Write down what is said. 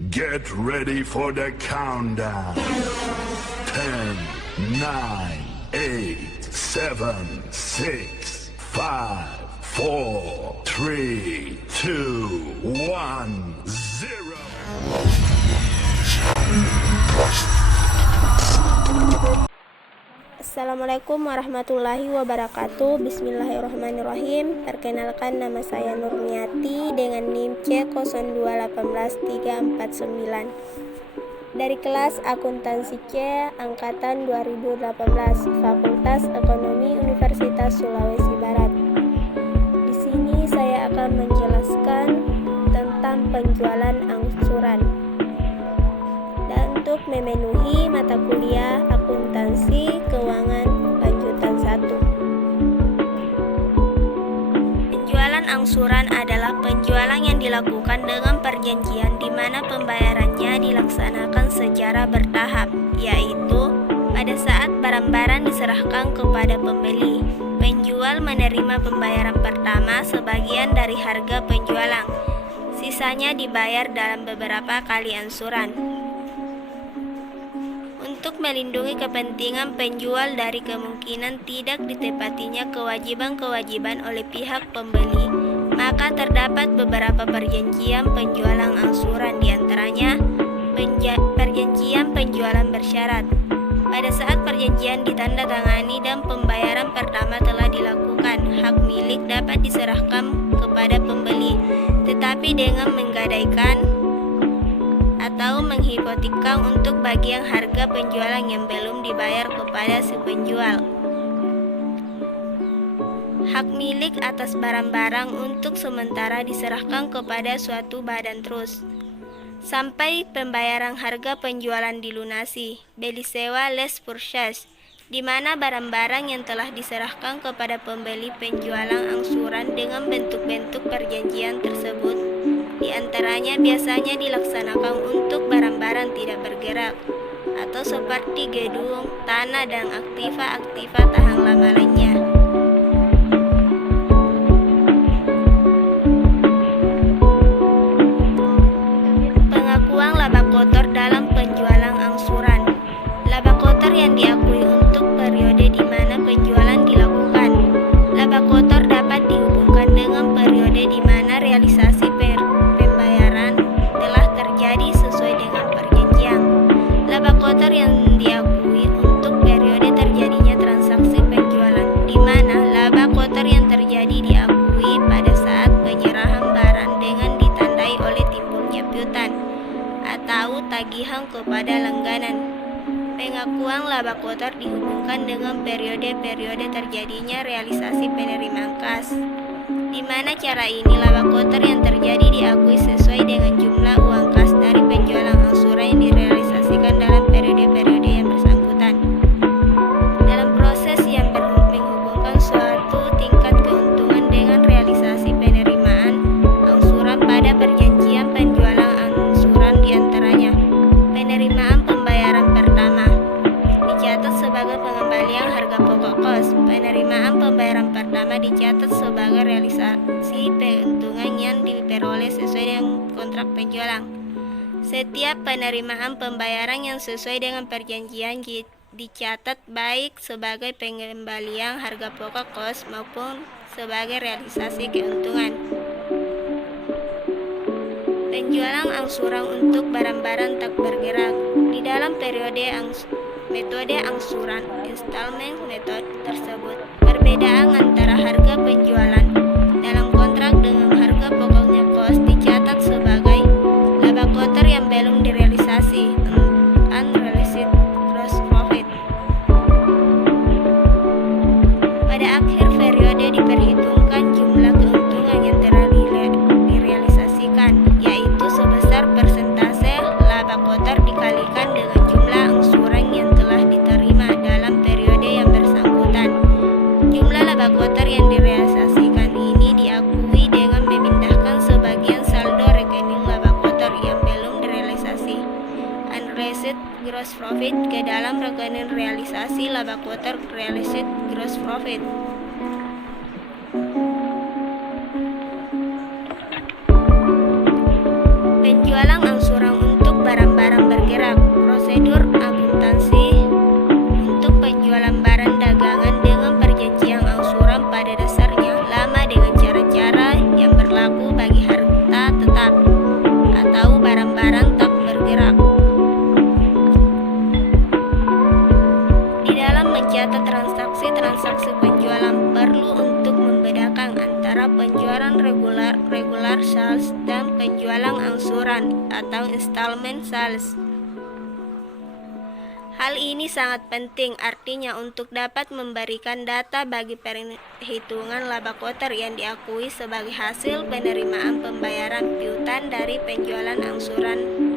Get ready for the countdown. 10, 9, 8, 7, 6, 5, 4, 3, 2, 1, 0. Assalamualaikum warahmatullahi wabarakatuh. Bismillahirrahmanirrahim. Perkenalkan, nama saya Nurniati dengan NIM C0218349 dari kelas akuntansi C angkatan 2018, Fakultas Ekonomi Universitas Sulawesi Barat. Di sini saya akan menjelaskan tentang penjualan angsuran. Dan untuk memenuhi mata kuliah akuntansi keuangan lanjutan 1. Penjualan angsuran adalah penjualan yang dilakukan dengan perjanjian di mana pembayarannya dilaksanakan secara bertahap, yaitu pada saat barang-barang diserahkan kepada pembeli. Penjual menerima pembayaran pertama sebagian dari harga penjualan. Sisanya dibayar dalam beberapa kali angsuran. Untuk melindungi kepentingan penjual dari kemungkinan tidak ditepatinya kewajiban-kewajiban oleh pihak pembeli, maka terdapat beberapa perjanjian penjualan angsuran, diantaranya perjanjian penjualan bersyarat. Pada saat perjanjian ditandatangani dan pembayaran pertama telah dilakukan, hak milik dapat diserahkan kepada pembeli, tetapi dengan menggadaikan atau menghipotekkan untuk bagian harga penjualan yang belum dibayar kepada si penjual. Hak milik atas barang-barang untuk sementara diserahkan kepada suatu badan trust sampai pembayaran harga penjualan dilunasi. Beli sewa less purchase, di mana barang-barang yang telah diserahkan kepada pembeli penjualan angsuran dengan bentuk-bentuk perjanjian tersebut. Di antaranya biasanya dilaksanakan untuk barang-barang tidak bergerak atau seperti gedung, tanah, dan aktiva tahan lama lainnya. Pengakuan laba kotor dalam penjualan angsuran. Laba kotor yang diakui untuk periode di mana penjualan dilakukan. Laba kotor dapat dihubungkan dengan periode di mana realisasi pembayaran telah terjadi sesuai dengan perjanjian. Laba kotor yang diakui untuk periode terjadinya transaksi penjualan, di mana laba kotor yang terjadi diakui pada saat penyerahan barang dengan ditandai oleh timbulnya piutang atau tagihan kepada langganan. Pengakuan laba kotor dihubungkan dengan periode-periode terjadinya realisasi penerimaan kas, di mana cara ini laba kotor yang terjadi diakui sesuai dengan jumlah uang kas dari penjualan angsuran yang direalisasikan dalam periode-periode yang bersangkutan. Dalam proses yang menghubungkan suatu tingkat keuntungan dengan realisasi penerimaan angsuran pada perjanjian penjualan angsuran, diantaranya penerimaan pembayaran pertama dicatat sebagai pengembalian harga pokok kos. Penerimaan pembayaran pertama dicatat sebagai realisasi keuntungan yang diperoleh sesuai dengan kontrak penjualan. Setiap penerimaan pembayaran yang sesuai dengan perjanjian dicatat baik sebagai pengembalian harga pokok kos maupun sebagai realisasi keuntungan. Penjualan angsuran untuk barang-barang tak bergerak. Di dalam metode angsuran installment method tersebut, perbedaan antara harga penjualan dalam kontrak dengan harga pokoknya kos dicatat sebagai laba kotor yang belum direalisasi, unrealized gross profit. Pada akhir periode diperhitungkan jumlah keuntungan yang telah direalisasikan, yaitu sebesar persentase laba kotor dikalikan dengan jumlah angsuran yang telah diterima dalam periode yang bersangkutan. Jumlah laba kotor yang direalisasikan ini diakui dengan memindahkan sebagian saldo rekening laba kotor yang belum direalisasi, unrealized gross profit, ke dalam rekening realisasi laba kotor, realized gross profit. Penjualan angsuran quarter sales dan penjualan angsuran atau installment sales. Hal ini sangat penting, artinya untuk dapat memberikan data bagi perhitungan laba kotor yang diakui sebagai hasil penerimaan pembayaran piutang dari penjualan angsuran